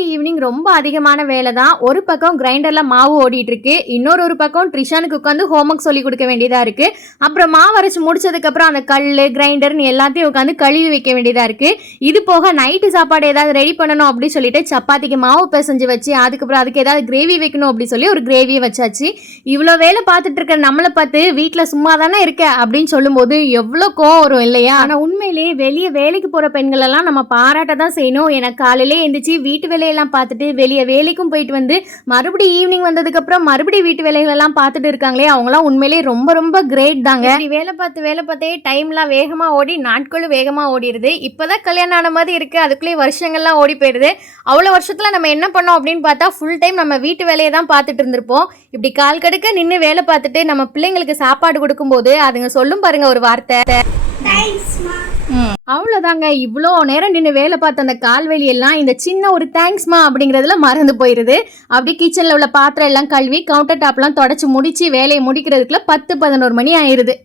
இன்னைக்கு ஈவினிங் ரொம்ப அதிகமான வேலை தான். ஒரு பக்கம் கிரைண்டர்ல மாவு ஓடிட்டு இருக்கு, இன்னொரு பக்கம் ட்ரிஷானுக்கு உட்காந்து ஹோம்ஒர்க் சொல்லி கொடுக்க வேண்டியதா இருக்கு. அப்புறம் மாவு அரைச்சு முடிச்சதுக்கு அப்புறம் அந்த கல்லு கிரைண்டர்னு எல்லாத்தையும் உட்காந்து கழுவி வைக்க வேண்டியதா இருக்கு. இது போக நைட்டு சாப்பாடு ஏதாவது ரெடி பண்ணணும் அப்படின்னு சொல்லிட்டு சப்பாத்திக்கு மாவு பிசைஞ்சு வச்சு அதுக்கப்புறம் அதுக்கு ஏதாவது கிரேவி வைக்கணும் அப்படின்னு சொல்லி ஒரு கிரேவியை வச்சாச்சு. இவ்வளோ வேலை பார்த்துட்டு இருக்க நம்மளை பார்த்து வீட்டில் சும்மா தானே இருக்க அப்படின்னு சொல்லும்போது எவ்வளோ கோவம் வரும் இல்லையா? ஆனால் உண்மையிலேயே வெளியே வேலைக்கு போகிற பெண்கள் எல்லாம் நம்ம பாராட்ட தான் செய்யணும். எனக்கு காலையிலே எழுந்திரிச்சு வீட்டு வேலையெல்லாம் பார்த்துட்டு வெளியே வேலைக்கும் போயிட்டு வந்து மறுபடியும் ஈவினிங் வந்ததுக்கப்புறம் மறுபடியும் வீட்டு வேலைகளெல்லாம் பார்த்துட்டு இருக்காங்களே, அவங்களாம் உண்மையிலேயே ரொம்ப ரொம்ப கிரேட் தாங்க. வேலை பார்த்தே டைம்லாம் வேகமாக ஓடி நாட்களும் வேகமாக ஓடிடுது. இப்போதான் கல்யாணம் ஆன மாதிரி இருக்குது, அதுக்குள்ளேயே வருஷங்கள்லாம் ஓடி போயிடுது. அவ்வளோ வருஷத்தில் நம்ம என்ன பண்ணோம் அப்படின்னு பார்த்தா ஃபுல் டைம் நம்ம வீட்டு வேலையை தான் பார்த்துட்டு இருந்திருப்போம். இப்படி கால் கடுக்க நின்று வேலை பார்த்துட்டு நம்ம பிள்ளைங்களுக்கு சாப்பாடு கொடுக்கும்போது அதுங்க சொல்லும் பாருங்க ஒரு வார்த்தை, அவ்வளோதாங்க. இவ்வளோ நேரம் நின்று வேலை பார்த்த அந்த கால்வெளி எல்லாம் இந்த சின்ன ஒரு தேங்க்ஸ்மா அப்படிங்கிறதுல மறந்து போயிடுது. அப்படி கிச்சனில் உள்ள பாத்திரம் எல்லாம் கழுவி கவுண்டர் டாப்லாம் தொடச்சி முடிச்சு வேலையை முடிக்கிறதுக்குள்ள 10-11 மணி ஆயிடுது.